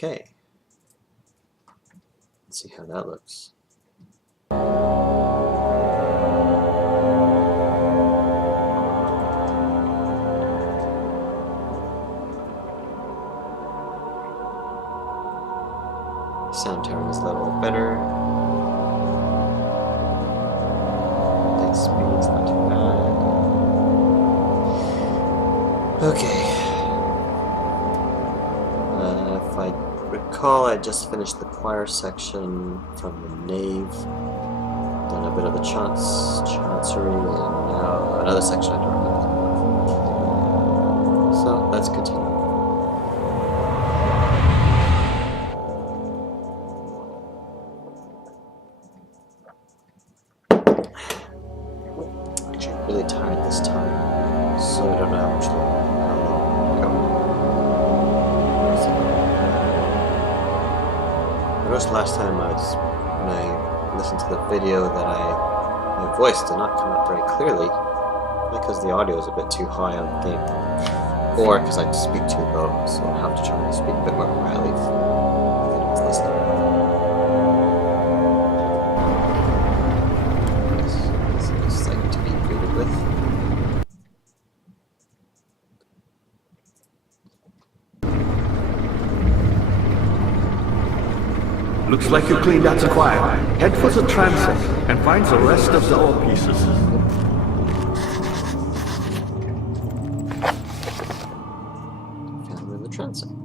Okay. Let's see how that looks. Sound tower is a little better. Light speed's not too bad. Okay. If I recall, I just finished the choir section from the nave, done a bit of the chancery, and now another section I don't remember. So let's continue. Actually, really tired this time, so I don't know how much longer. I noticed last time when I listened to the video that my voice did not come out very clearly, because the audio is a bit too high on the game, or because I speak too low, so I'll have to try to speak a bit more quietly if anyone's listening. This is like to be greeted with. Looks like you cleaned out the choir. Head for the transept and find the rest of the old pieces. Found in the transept.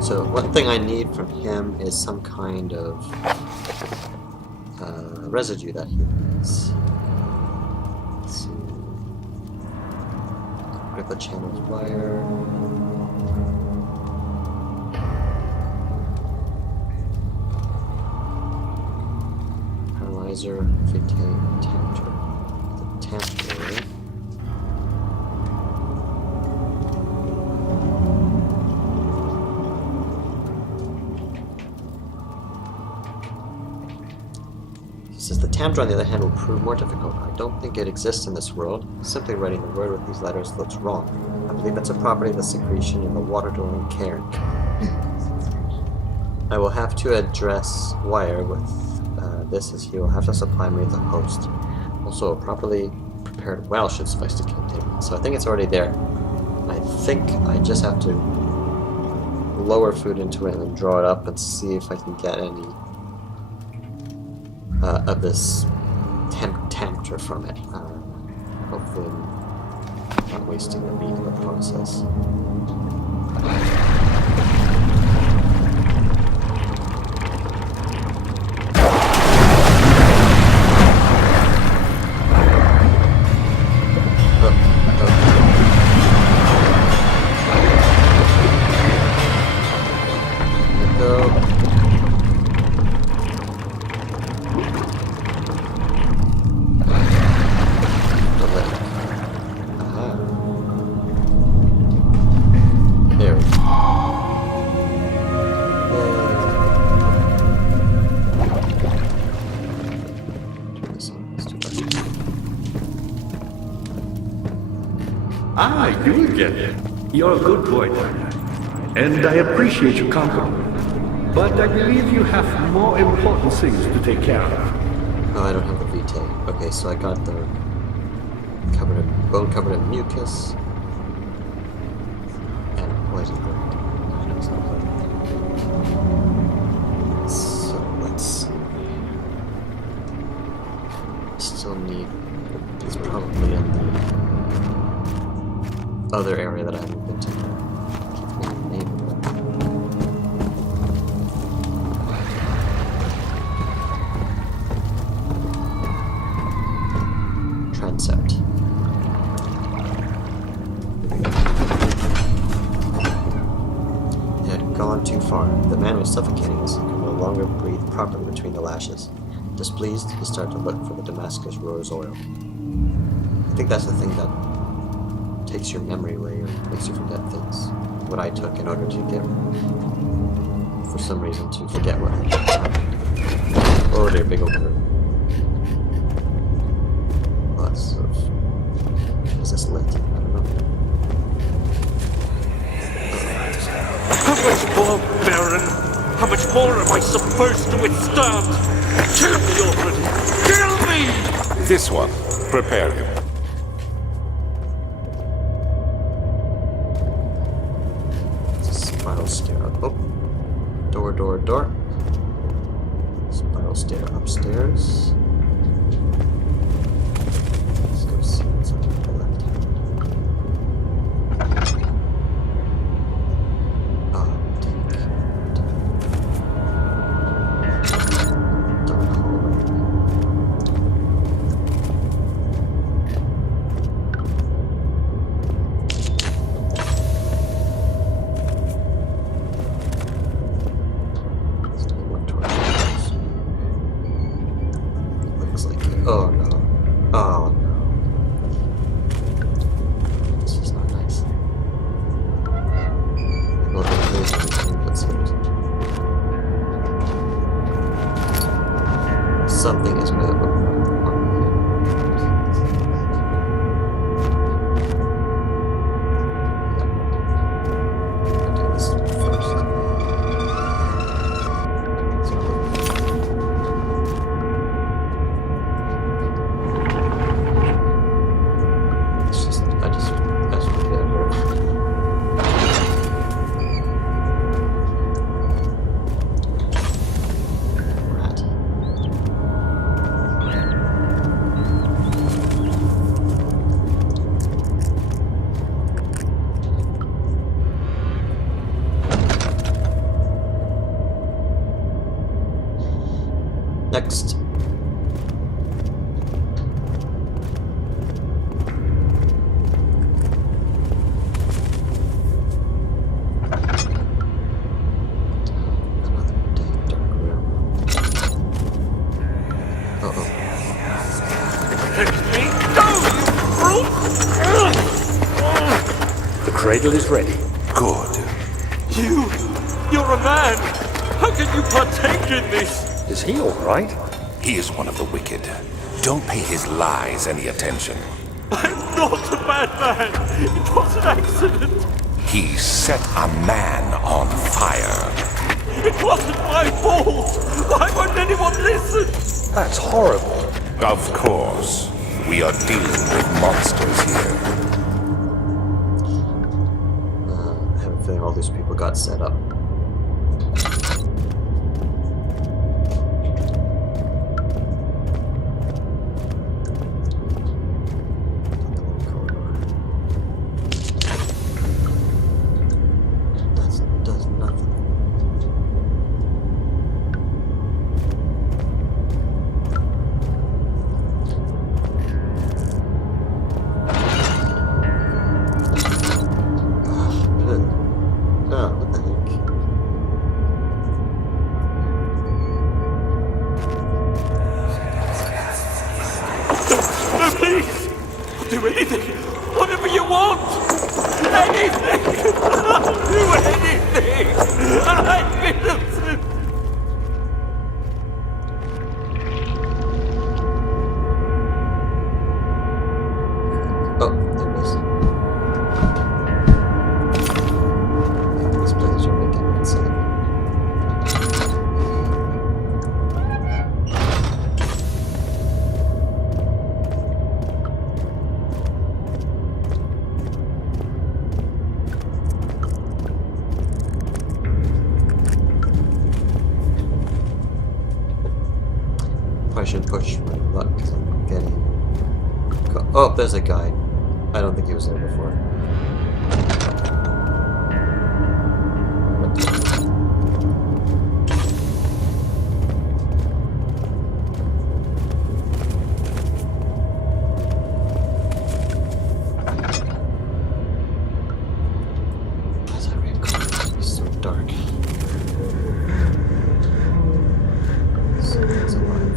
So one thing I need from him is some kind of residue that he needs. Let's see. Grip a channeled wire. Paralyzer, tamper. The tamper. Since the tamper, on the other hand, will prove more difficult. I don't think it exists in this world. Simply writing the word with these letters looks wrong. I believe it's a property of the secretion in the water-dwelling cairn. I will have to address Wire with this, as he will have to supply me with a host. Also, a properly prepared well should suffice to contain it. So I think it's already there. I think I just have to lower food into it and then draw it up and see if I can get any of this tempter from it. Hopefully not wasting the meat in the process. Ah, you again. You're a good boy, and I appreciate your company. But I believe you have more important things to take care of. Oh, I don't have the vitae. Okay, so I got the bone covered in mucus and poison gland. So let's see. Still need. It's probably in the other area that I haven't been to. Transept. It had gone too far. The man was suffocating us and could no longer breathe properly between the lashes. Displeased, he started to look for the Damascus rose oil. think that's the thing that takes your memory away or makes you forget things. What I took in order to get, for some reason, to forget what happened. Oh, there, big open room. Lots of... Is this lit? I don't know. How much more, Baron? How much more am I supposed to withstand? Kill me already! Kill me! This one. Prepare him. It's a spiral stair up. Oh. Door. Spiral stair upstairs. Let's go see what's on the left hand. Oh, dark hallway. Looks like it. Oh no. Oh no. This is not nice. Well, there's something is moving. Next. Another deep, dark room. Uh-oh. Let me go, you brute! The cradle is ready. Good. You're a man! How can you partake in this? Is he all right? He is one of the wicked. Don't pay his lies any attention. I'm not a bad man! It was an accident! He set a man on fire. It wasn't my fault! Why won't anyone listen? That's horrible. Of course. We are dealing with monsters here. I have a feeling all these people got set up. Does nothing. Oh, what the heck? No, please! I'll do anything! Whatever you want! Anything! I'll do anything! I'm innocent! Oh, there it is. These places are making me insane. I should push my luck because I'm getting. Oh, there's a guy. I don't think he was there before. Why is that red car? It's so dark. Someone's alive.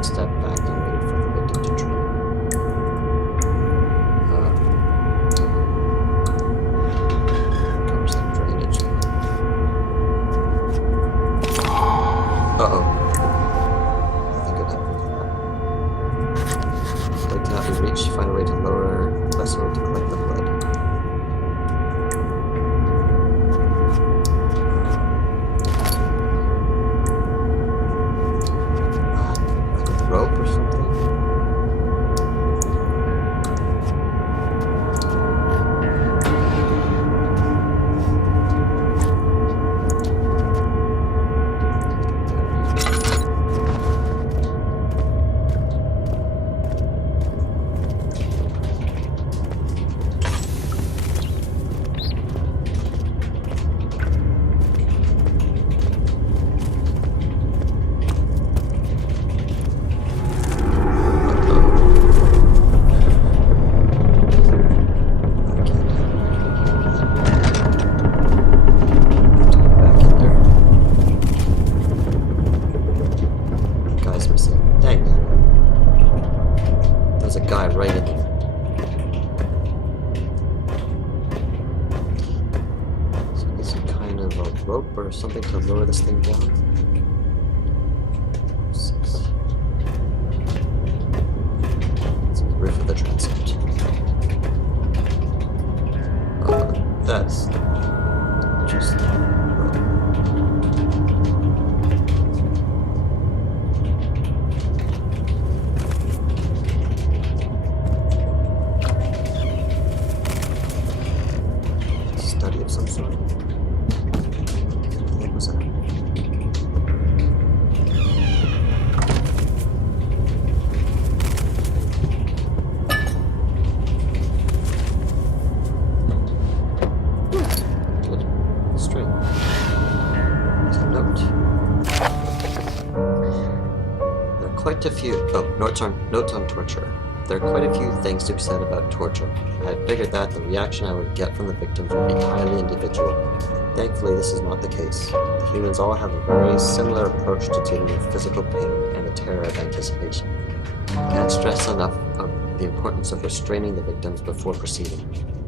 then stepped back and waited for the victim to drain. Comes the drainage line. Uh-oh. Nothing good happened from that. Blood cannot be reached. Find a way to lower the vessel to collect the blood. Like a rope or something? Rope or something to lower this thing down. 6. It's the roof of the transept. That's just rope. Study of some sort. Quite a few. Notes on torture. There are quite a few things to be said about torture. I had figured that the reaction I would get from the victims would be highly individual. Thankfully, this is not the case. The humans all have a very similar approach to dealing with physical pain and the terror of anticipation. I can't stress enough of the importance of restraining the victims before proceeding.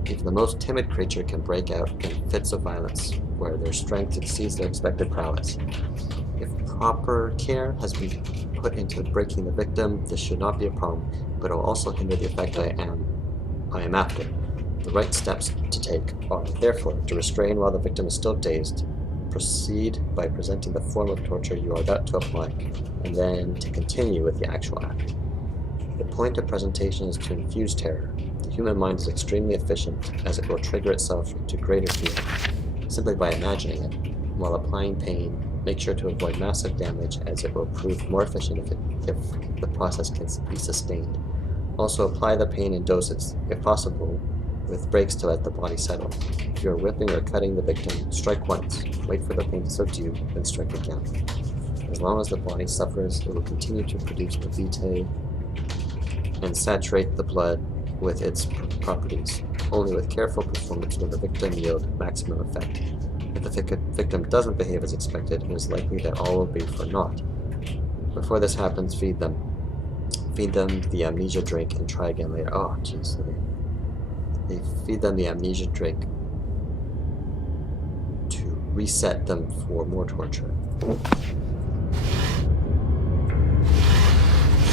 Even the most timid creature can break out in fits of violence, where their strength exceeds their expected prowess. If proper care has been put into breaking the victim, this should not be a problem, but it will also hinder the effect I am after. The right steps to take are, therefore, to restrain while the victim is still dazed, proceed by presenting the form of torture you are about to apply, and then to continue with the actual act. The point of presentation is to infuse terror. The human mind is extremely efficient, as it will trigger itself to greater fear, simply by imagining it. While applying pain, make sure to avoid massive damage, as it will prove more efficient if the process can be sustained. Also, apply the pain in doses, if possible, with breaks to let the body settle. If you are whipping or cutting the victim, strike once, wait for the pain to subdue, then strike again. As long as the body suffers, it will continue to produce the vitae and saturate the blood with its properties. Only with careful performance will the victim yield maximum effect. If the victim doesn't behave as expected, it is likely that all will be for naught. Before this happens, feed them the amnesia drink and try again later. Oh, jeez. They feed them the amnesia drink to reset them for more torture.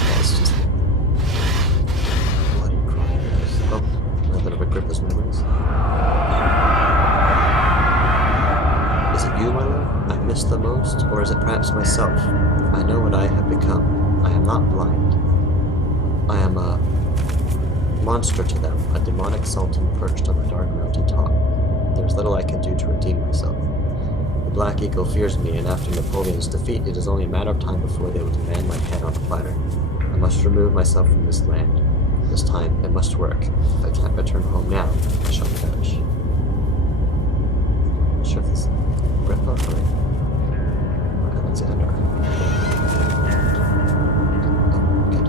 That's just bloody crimes. Oh, now that I've gripped his memories. Is it you, my love, I miss the most, or is it perhaps myself? I know what I have become. I am not blind. I am a monster to them, a demonic sultan perched on the dark mountain top. There is little I can do to redeem myself. The Black Eagle fears me, and after Napoleon's defeat, it is only a matter of time before they will demand my head on a platter. I must remove myself from this land. This time, it must work. If I can't return home now, I shall perish. I'm sure this breath off right. Alexander. Oh, good.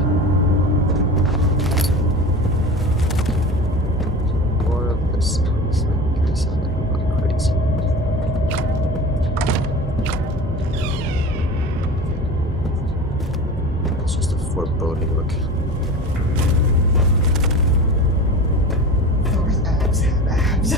More of this noise making me sound like I'm going crazy. It's just a foreboding look. Thor's abs have abs.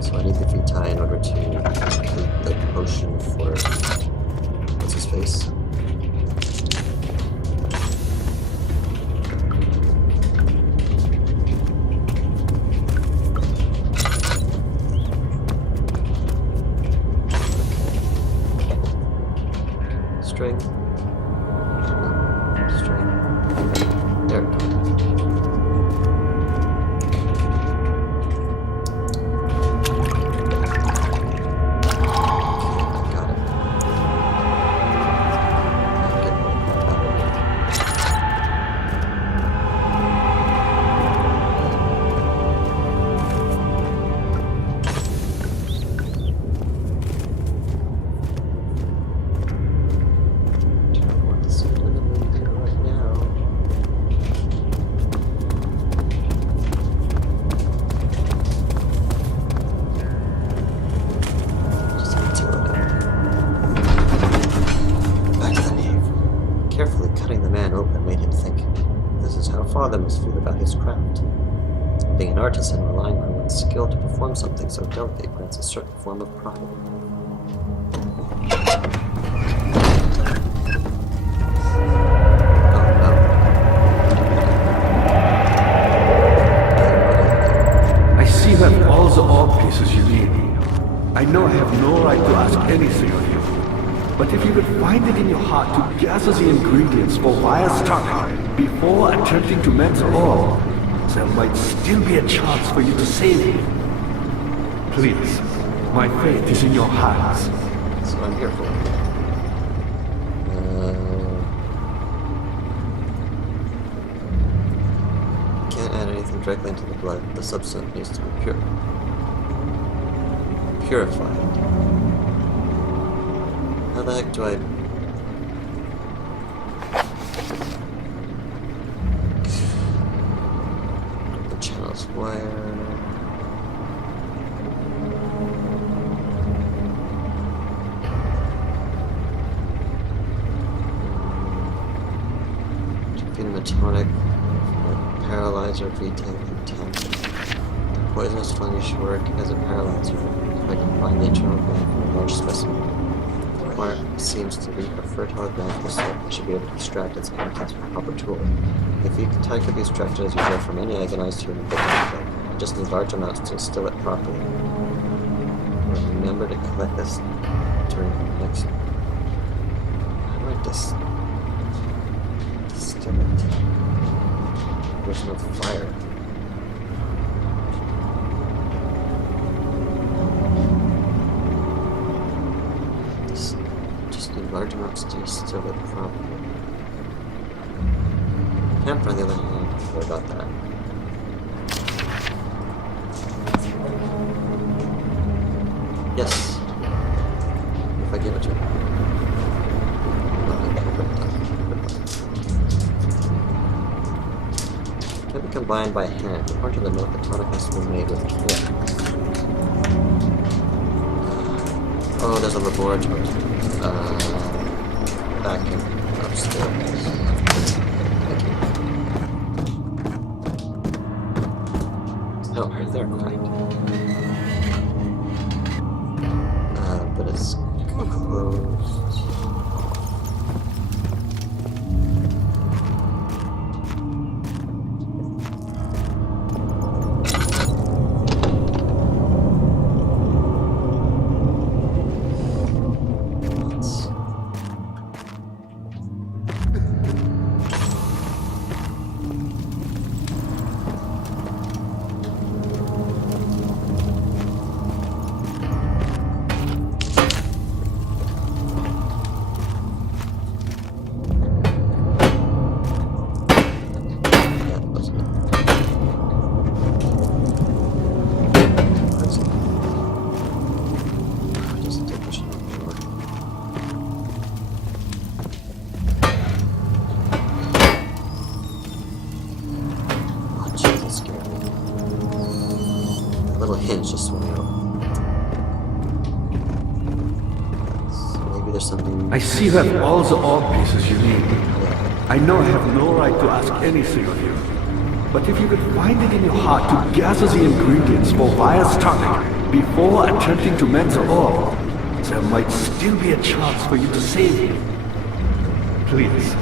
So I need the Vitae in order to complete the potion for what's his face? String. No, string. There we go. Father must feel about his craft. Being an artisan, relying on one's skill to perform something so delicate grants a certain form of pride. I see you have all the ore pieces you need. I know I have no right to ask anything of you. But if you could find it in your heart to gather the ingredients for Wire's tongue before attempting to mend the ore, there might still be a chance for you to save him. Please, my fate is in your hands. That's what I'm here for. Can't add anything directly into the blood. The substance needs to be purified. How the heck do I... The channel's wire... Feed him a tonic, paralyzer, Vitae, and poisonous fungus work as a paralyzer. If I can find the internal gland from a large specimen. Wire seems to be a fertile gland for the soul. I should be able to extract its contents with a proper tool. If Vitae could be extracted as usual from any agonized human victim, I just need large amounts to distill it properly. Remember to collect this during the next... How do I distill it? There's no fire. Just need large amounts to distill it properly. Camphor, on the other hand, what about that? Yes. If I give it to him. Can be combined by hand. According to the note, the tonic has to be made with care. Oh, there's a laboratory. Back in upstairs. Thank you. Oh, right there, right. But it's closed. hinge just swung out. So maybe there's something... I see you have all the orb pieces you need. I know I have no right to ask anything of you. But if you could find it in your heart to gather the ingredients for Vire's tonic before attempting to mend the orb, there might still be a chance for you to save me. Please,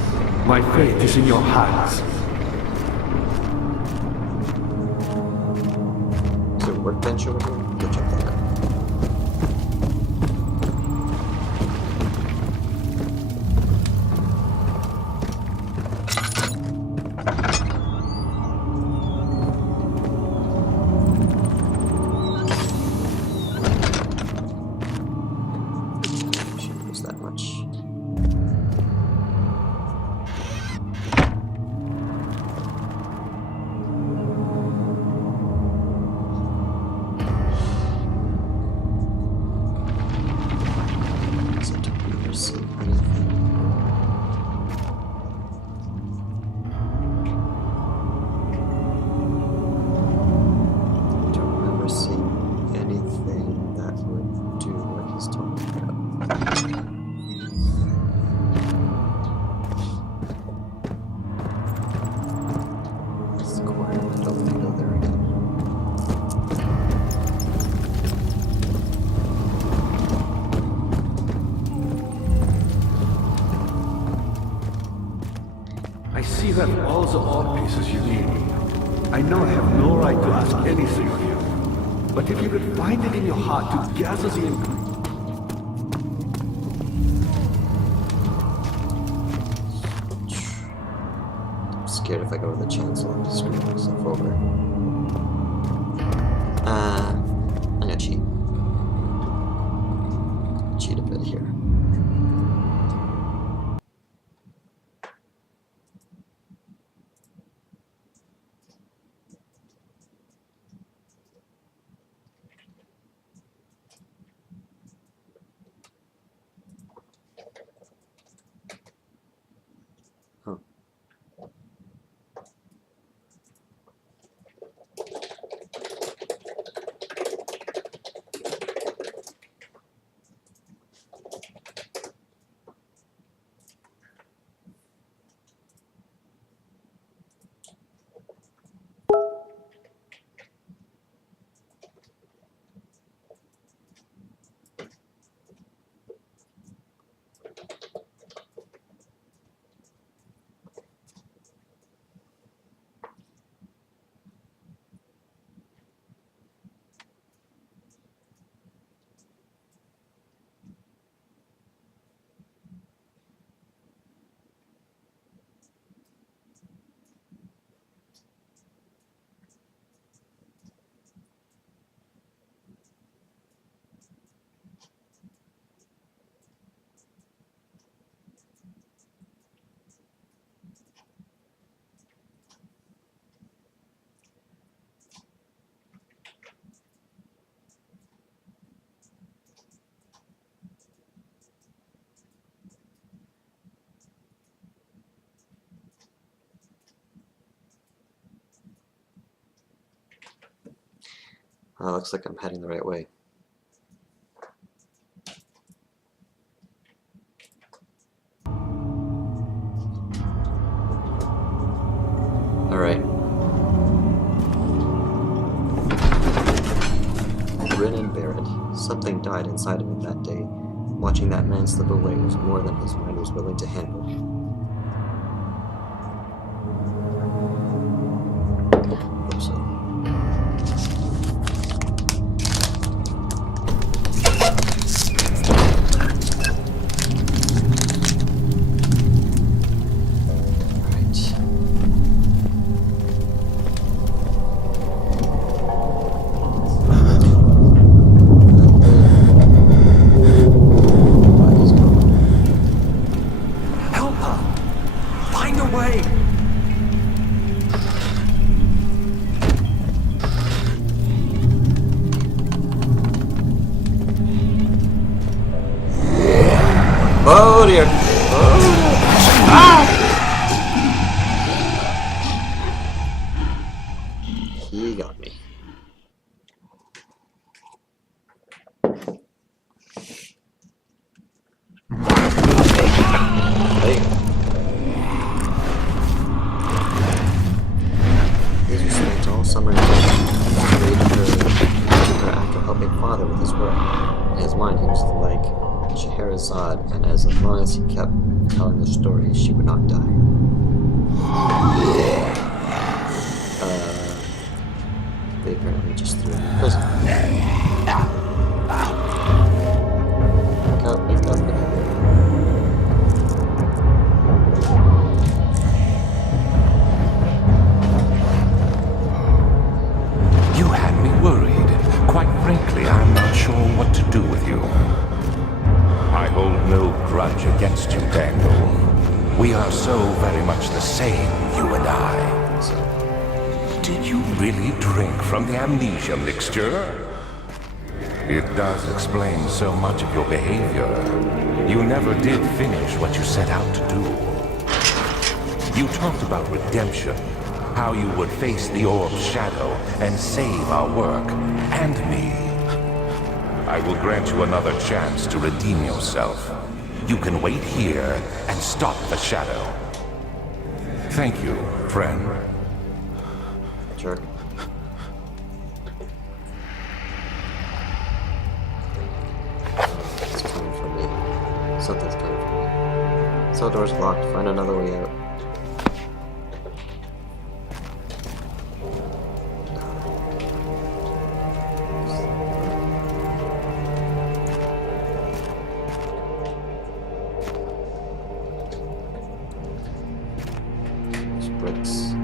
my fate is in your hands. Is there a workbench over here? Go check that out. Shouldn't use that much. I see you have all the orb pieces you need. I know I have no right to ask anything of you. But if you could find it in your heart to gather the ingredients... I'm scared if I go to the chancel and screw myself over. I'm gonna cheat. Cheat a bit here. Looks like I'm heading the right way. Alright. Grin and bear it. Something died inside of him that day. Watching that man slip away was more than his mind was willing to handle. Hope so. Oh dear. Oh. Ah! He got me. as long as he kept telling the story, she would not die. They apparently just threw him in prison. Wake up. You had me worried. Quite frankly, I'm not sure what to do with you. I hold no grudge against you, Daniel. We are so very much the same, you and I. Did you really drink from the amnesia mixture? It does explain so much of your behavior. You never did finish what you set out to do. You talked about redemption, how you would face the orb's shadow and save our work, and me. I will grant you another chance to redeem yourself. You can wait here and stop the shadow. Thank you, friend. Jerk. It's coming for me. Something's coming for me. Cell door's locked. Find another way out. There's bricks.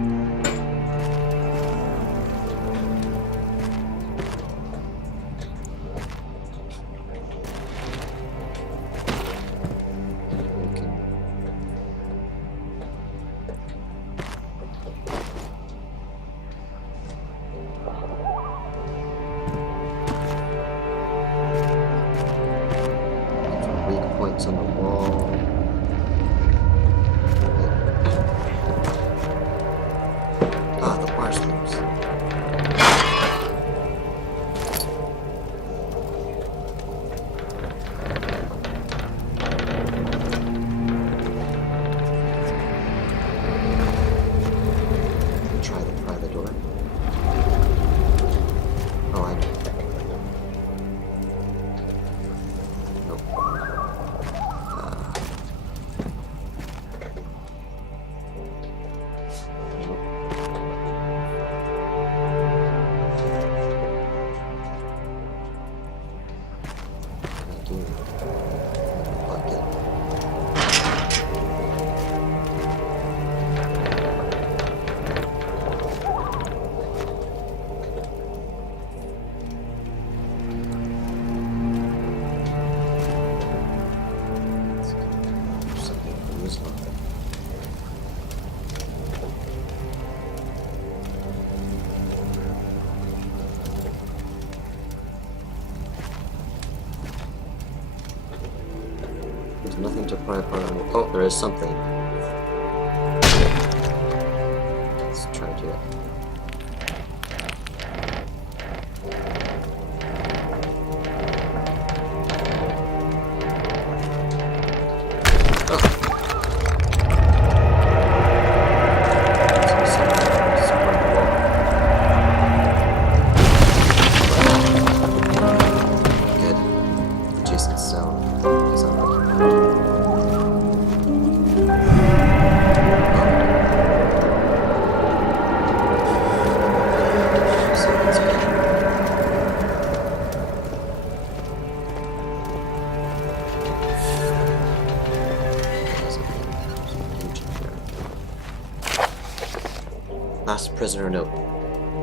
Points on the wall. Ah, the bar slips. Pry the door. Oh, I know. Nope. There's nothing to pry apart on it. Oh, there is something. Let's try to do it. Last prisoner note.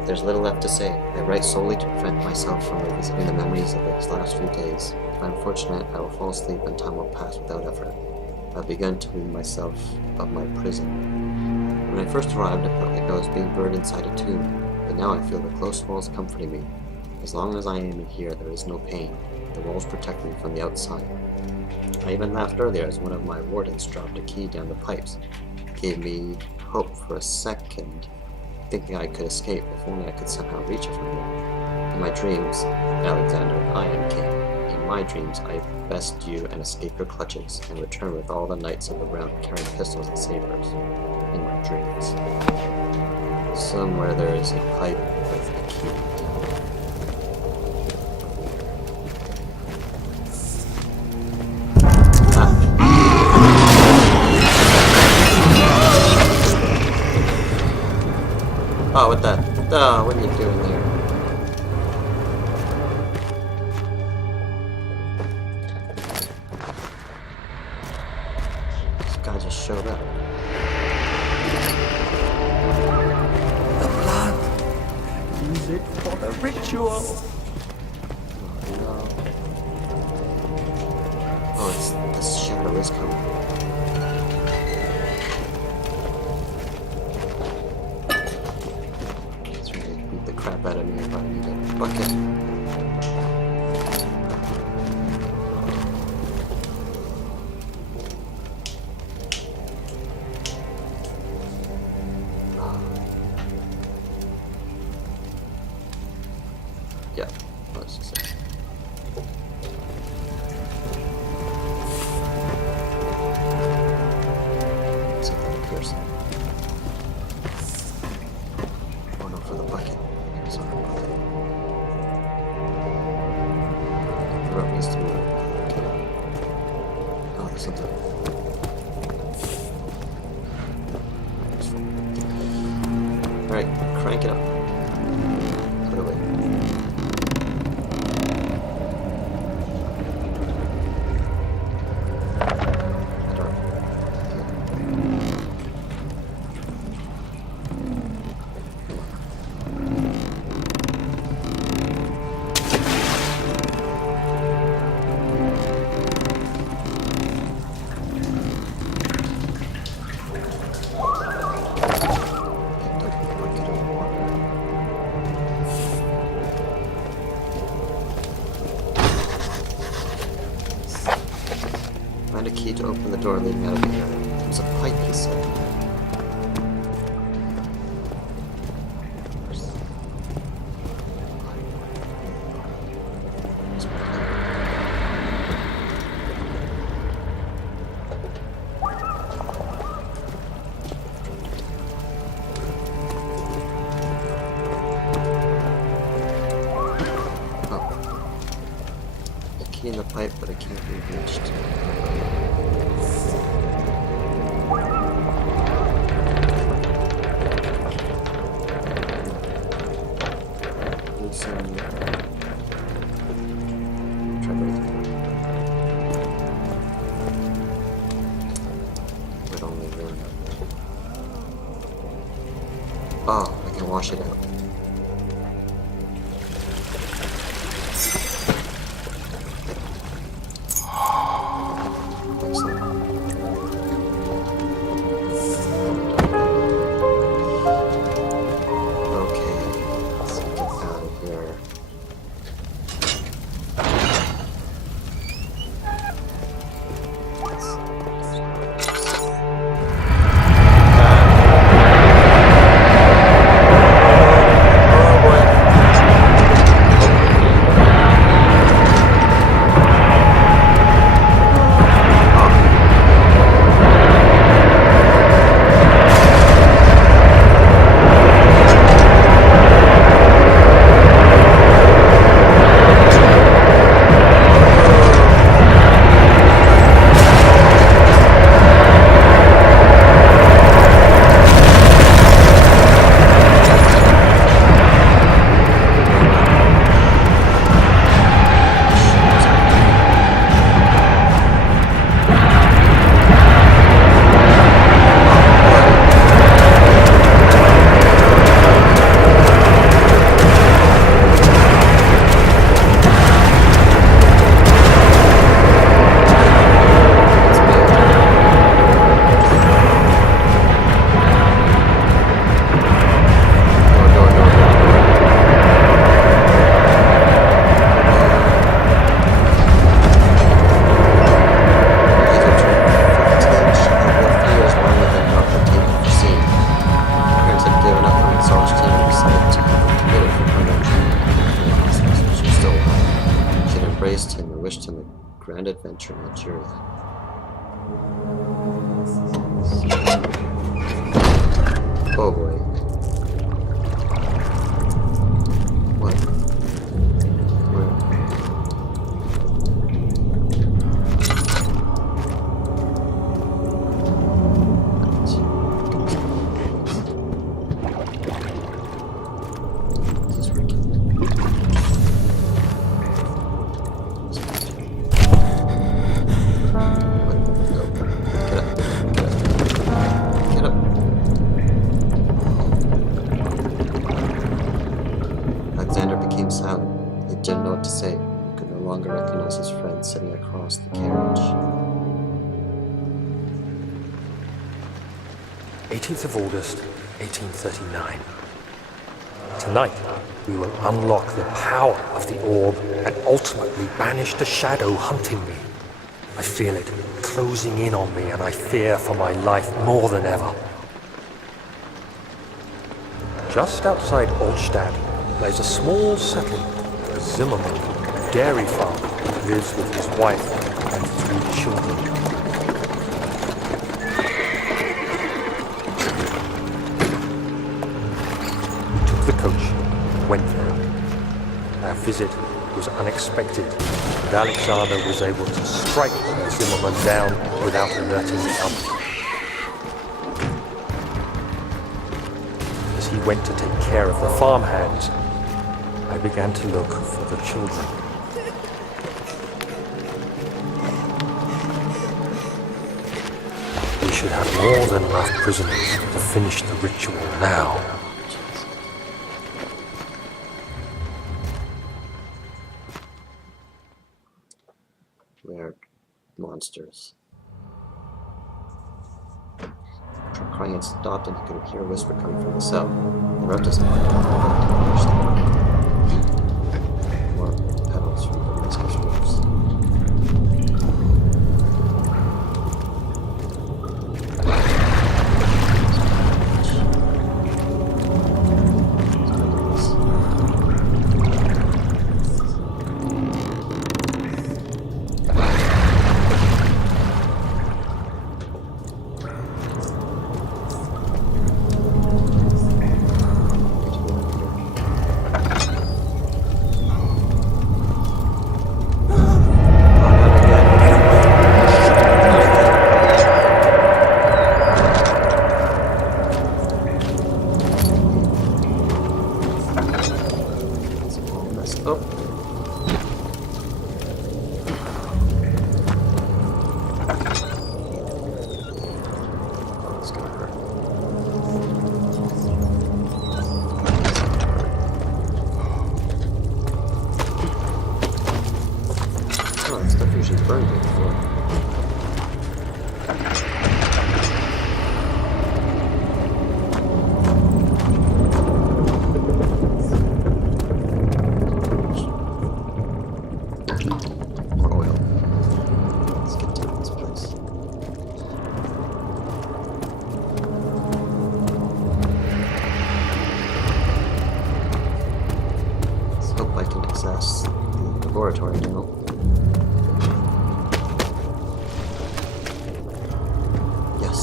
There's little left to say. I write solely to prevent myself from revisiting the memories of these last few days. If I'm fortunate, I will fall asleep and time will pass without effort. I've begun to wean myself of my prison. When I first arrived, I felt like I was being buried inside a tomb, but now I feel the close walls comforting me. As long as I am in here, there is no pain. The walls protect me from the outside. I even laughed earlier as one of my wardens dropped a key down the pipes. It gave me hope for a second, thinking I could escape if only I could somehow reach it from here. In my dreams, Alexander, I am king. In my dreams, I best you and escape your clutches, and return with all the knights of the realm carrying pistols and sabers. In my dreams. Somewhere there is a pipe with a key. Ah. with that. Oh, what are you doing there? This guy just showed up. The blood. Use it for the ritual. Oh, no. Oh, it's the shadow is coming. It's ready to beat the crap out of me if I need a bucket. Yeah, let's just say. Something piercing. Oh no, for the bucket. Sorry about that. The throat needs to move. Okay. Oh, there's something. Alright, crank it up. Put it away. Find a key to open the door leading out of the area. There's a pipe, he said. Oh. A key in the pipe, but it can't be reached. Oh, I can wash it out. Excellent. Okay, let's get out of here. Embraced him and wished him a grand adventure on the journey. Oh boy. What? Where? 18th of August, 1839. Tonight, we will unlock the power of the orb and ultimately banish the shadow hunting me. I feel it closing in on me and I fear for my life more than ever. Just outside Olstad lies a small settlement, a Zimmerman dairy farm, who lives with his wife and 3 children. We took the coach, went there. Our visit was unexpected, and Alexander was able to strike Zimmerman down without alerting the others. As he went to take care of the farmhands, I began to look for the children. We should have more than enough prisoners to finish the ritual now. We're monsters. Crying had stopped and he could hear a whisper coming from the cell. The rest doesn't more petals from the miscast roofs. Laboratory now. Yes.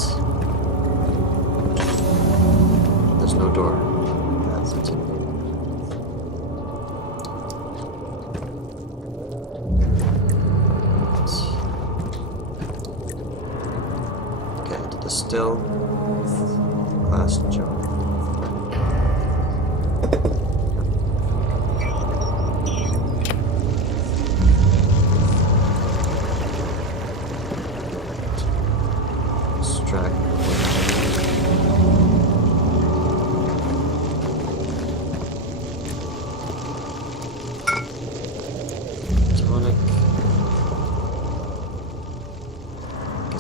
There's no door. That's intimidating. Okay, to distill glass jar.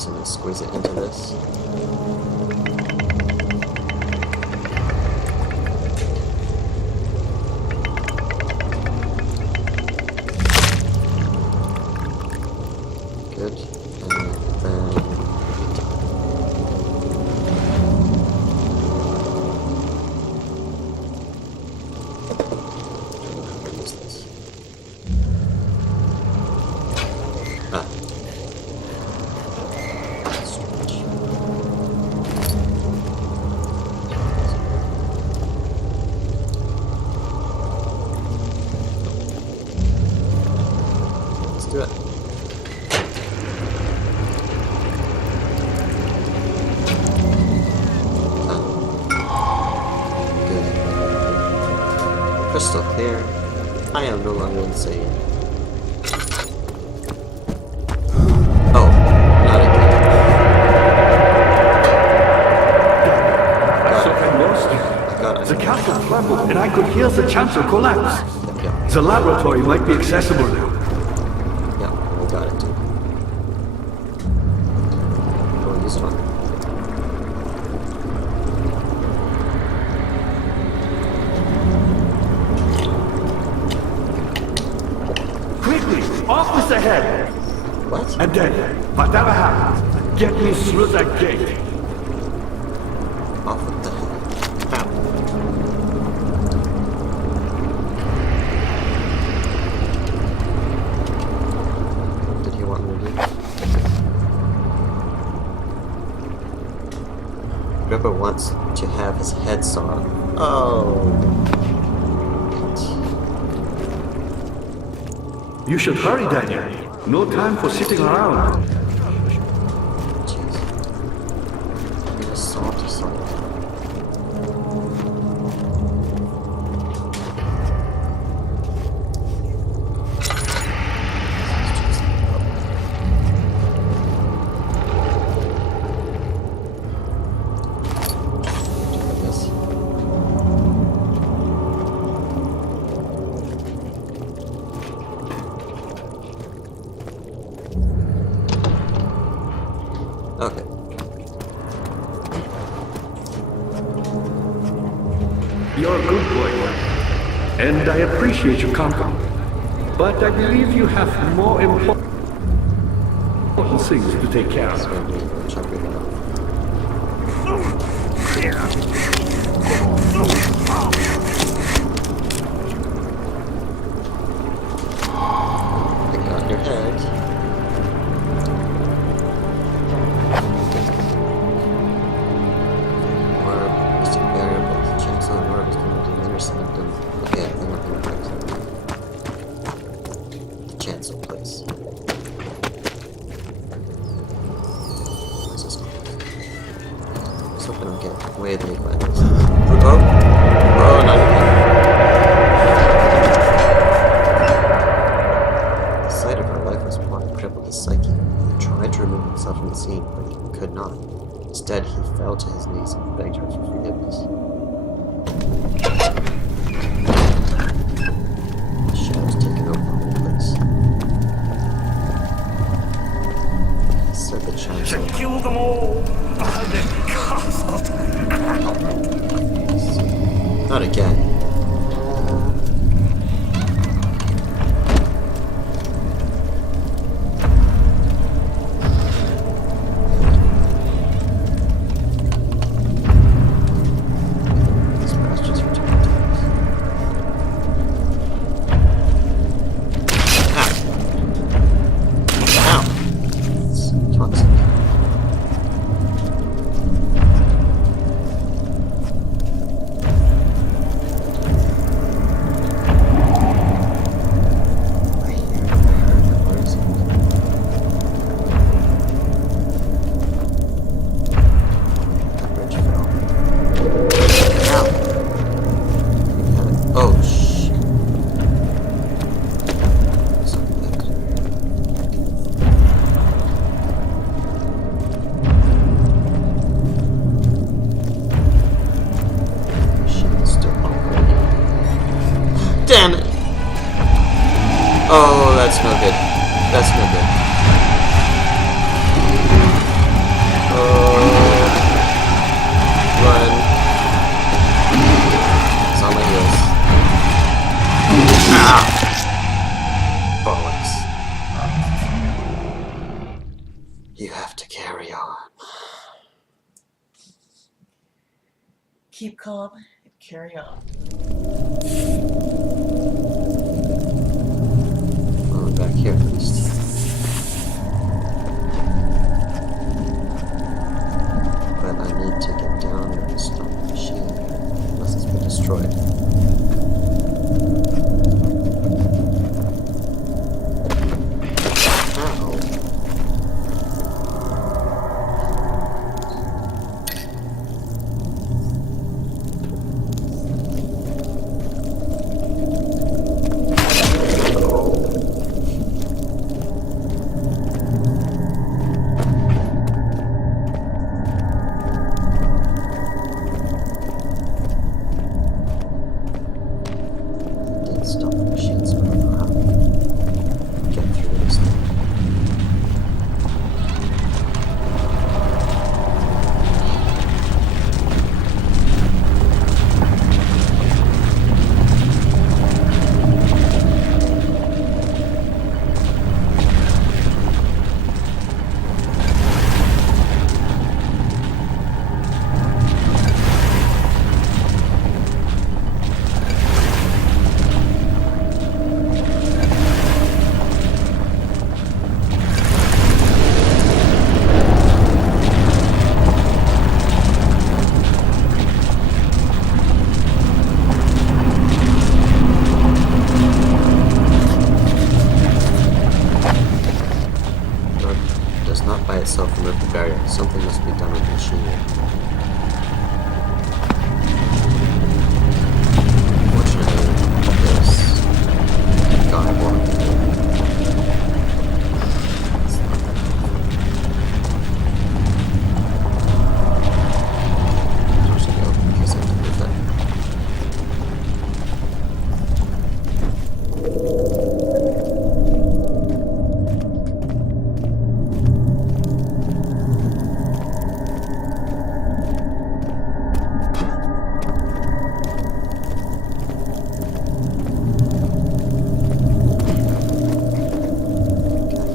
I'm going to squeeze it into this. Good. And then use this. Do it. Good. Crystal clear. I am no longer insane. Oh, not again. Got it. The castle crumbled and I could hear the chancel collapse. Yep. The laboratory might be accessible now. Got it. Go use it on. What? And then, whatever happens, get me through that gate. Off with the hell? Ow. What did he want me to do? Gripper wants to have his head sawed. Oh. You should hurry, Daniel. No time for sitting around. Jeez. He just sawed to saw. Okay. You're a good boy, and I appreciate your company. But I believe you have more important things to take care So of. we chop your head off. Pick out your head. Orb, mystic variable. The chance of the orb is going to be inner sanctum. Okay, I think I'm going to the chancel place. What's this called? I was hoping I'd get way late by this. Oh! Oh, not again. The sight of her lifeless body crippled his psyche. He tried to remove himself from the scene, but he could not. Instead, he fell to his knees and begged her for forgiveness. The shadows taken over the whole place. He said the chancel. Kill them all! The castle! Not again. This bastards returned to us. Ow! Ow! It's toxic. I heard the words. That bridge fell. Ow! Oh, shit. Something. Shit is still operating. Damn it! Oh, that's no good. That's no good. Oh. Run. It's on my heels. Ah! Bollocks. You have to carry on. Keep calm and carry on. Well, back here at least. But I need to get down there and stop the machine. Unless it's been destroyed. Ow. something must be done with the machinery. Fortunately, there's a guy walking in. It's not that doors should be open in case I have to move that.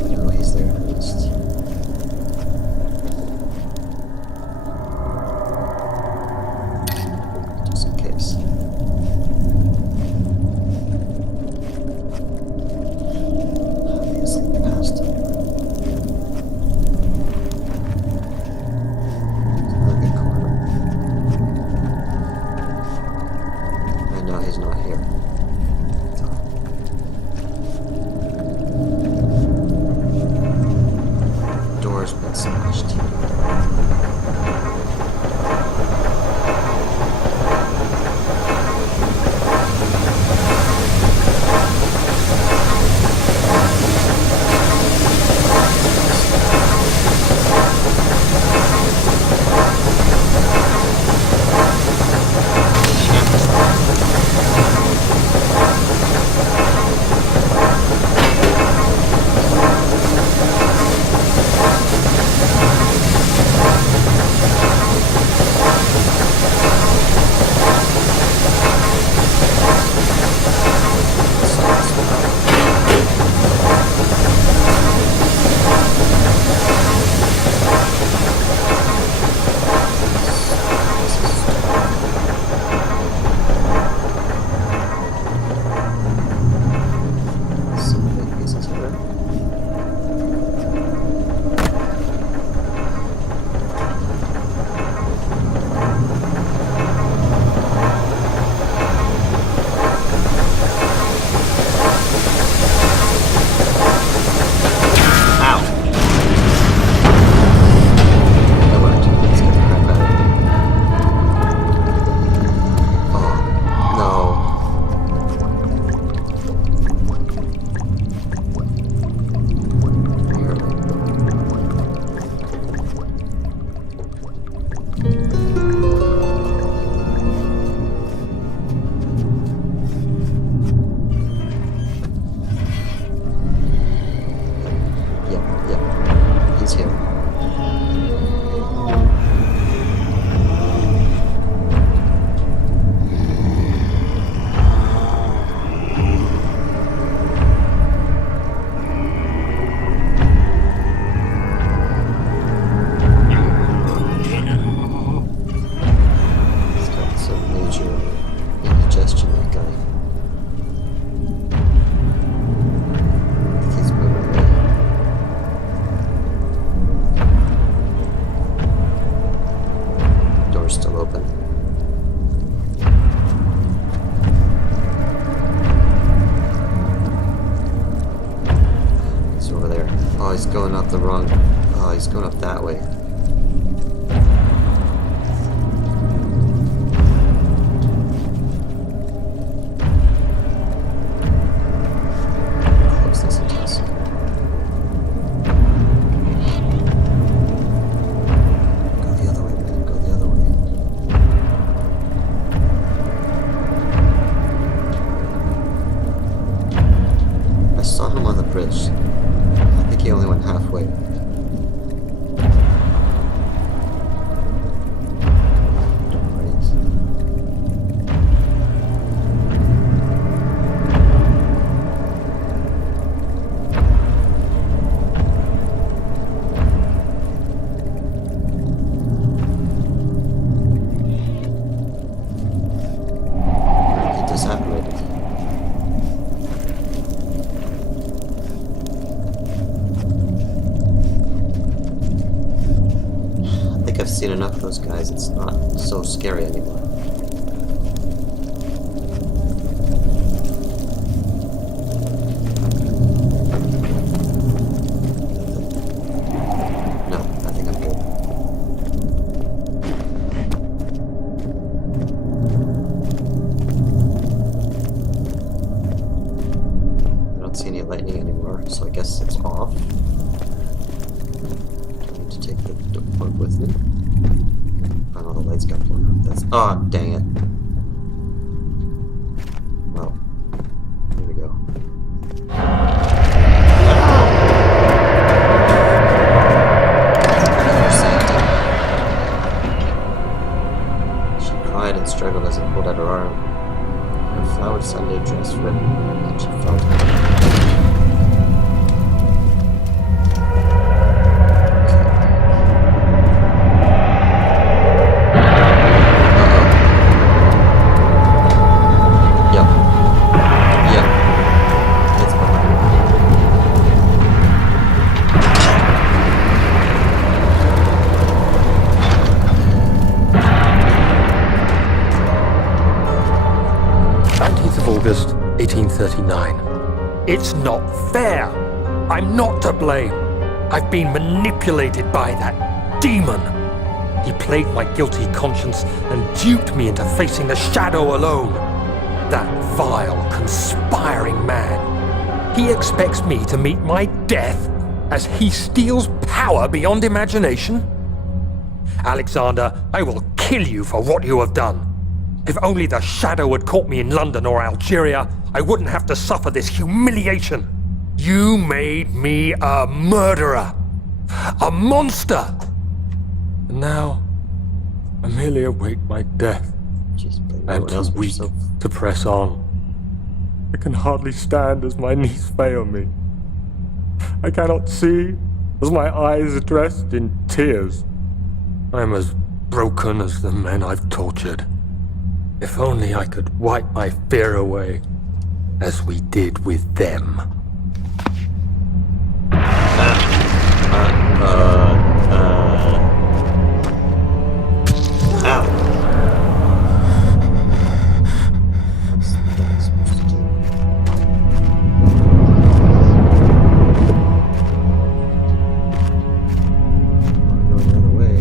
No, he's there at least. Just in case. Obviously past him. Another good corner. I know he's not here. Door's been smashed. Some big pieces of it. Ow! That worked. Let's get the crap out of here. Oh, no. Yep. He's here. He's got some major indigestion, that guy. He's moving away. Door's still open. He's over there. Oh, he's going up the wrong. Oh, he's going up that way. Close this in case. Go the other way, man. Go the other way. I saw him on the bridge. I think he only went halfway. Don't know where he is. He disapparated. I think I've seen enough of those guys, it's not so scary anymore. No, I think I'm good. Oh no, the lights got blown out. That's. Oh, dang it. Well, here we go. Another Sanctum. She cried and struggled as he pulled at her arm. Her flowered Sunday dress ripped, and she felt it. August 1839. It's not fair! I'm not to blame! I've been manipulated by that demon! He played my guilty conscience and duped me into facing the shadow alone. That vile, conspiring man. He expects me to meet my death as he steals power beyond imagination? Alexander, I will kill you for what you have done. If only the shadow had caught me in London or Algeria, I wouldn't have to suffer this humiliation. You made me a murderer. A monster! And now, I merely await my death. Jeez, I'm too weak to press on. I can hardly stand as my knees fail me. I cannot see as my eyes are dressed in tears. I'm as broken as the men I've tortured. If only I could wipe my fear away, as we did with them. Ow. What's that supposed to do? Go the other way.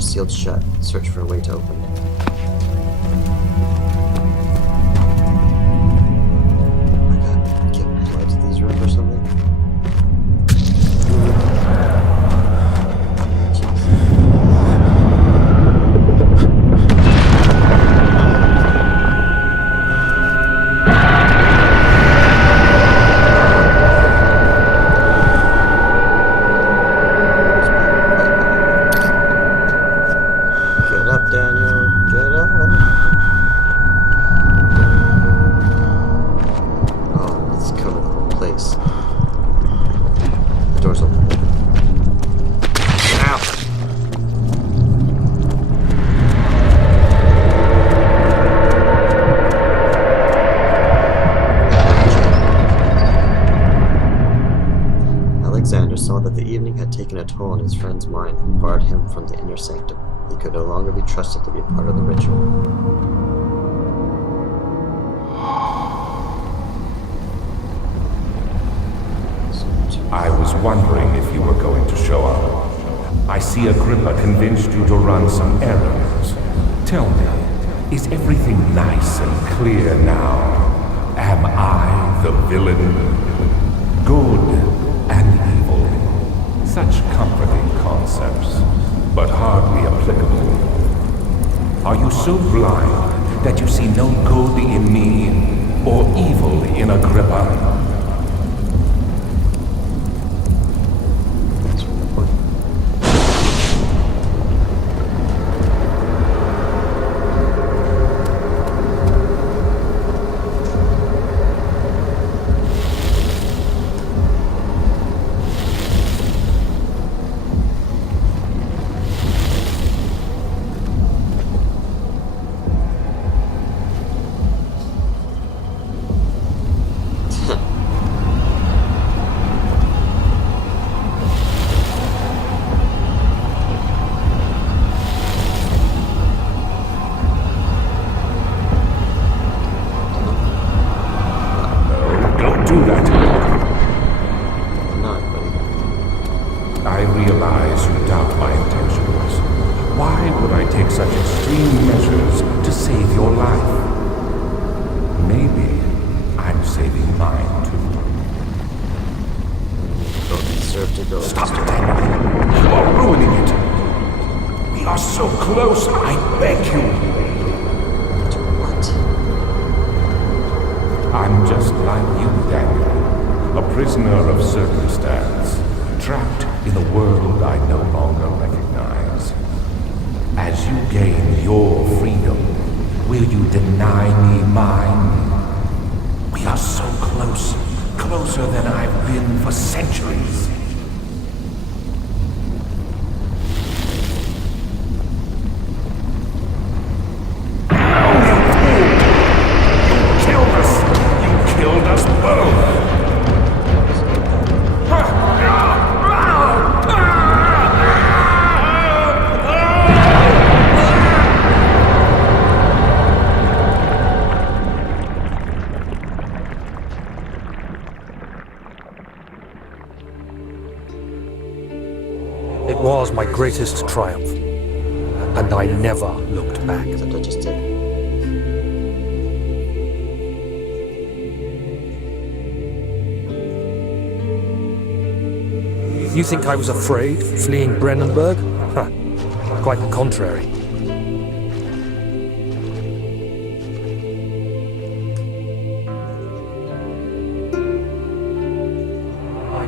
Sealed shut. Search for a way to open it. Oh my god, get blood to these rooms or something? Alexander saw that the evening had taken a toll on his friend's mind and barred him from the inner sanctum. He could no longer be trusted to be a part of the ritual. I was wondering if you were going to show up. I see Agrippa convinced you to run some errands. Tell me, is everything nice and clear now? Am I the villain? Good and evil. Such comforting concepts, but hardly applicable. Are you so blind that you see no good in me or evil in Agrippa? I realize you doubt my intentions. Why would I take such extreme measures to save your life? Maybe I'm saving mine too. Don't deserve to go. Stop it, Daniel. You are ruining it. We are so close, I beg you. To what? I'm just like you, Daniel. A prisoner of circumstance. Trapped in a world I no longer recognize. As you gain your freedom, will you deny me mine? We are so close, closer than I've been for centuries. It was my greatest triumph, and I never looked back. Except I just did. You think I was afraid, fleeing Brennenburg? Huh. Quite the contrary.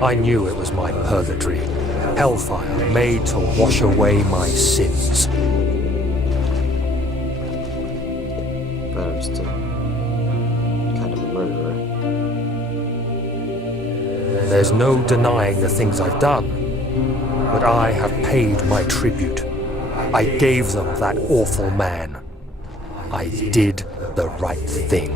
I knew it was my purgatory, hellfire made to wash away my sins. But I'm still kind of a murderer. There's no denying the things I've done, but I have paid my tribute. I gave them that awful man. I did the right thing.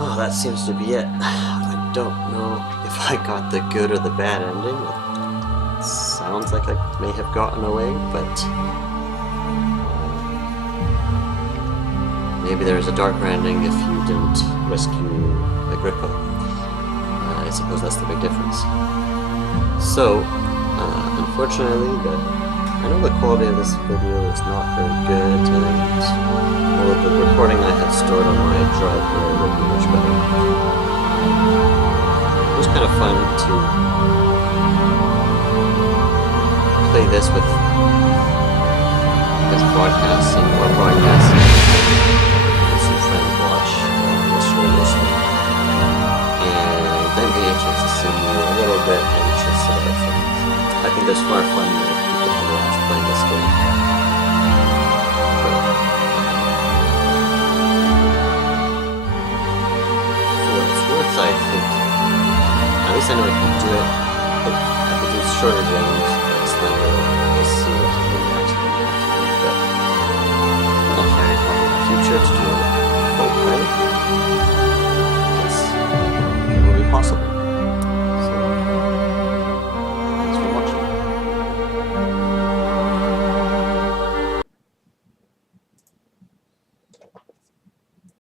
Oh, that seems to be it. I don't know if I got the good or the bad ending. It sounds like I may have gotten away, but maybe there's a darker ending if you didn't rescue Agrippa. I suppose that's the big difference. So, unfortunately, I know the quality of this video is not very good, and well, the recording I had stored on my drive here would be much better. It was kind of fun to play this with broadcasting or broadcasting. Some friends watch the show listening, and then getting a chance to see me a little bit anxious about things. I think there's far fun than people who watch playing this game. But for what it's worth, I think, at least I know I can do it. I can do shorter games, like Slender, to see what I can actually do. But I'm not planning on in the future to do full play. I guess it will be possible.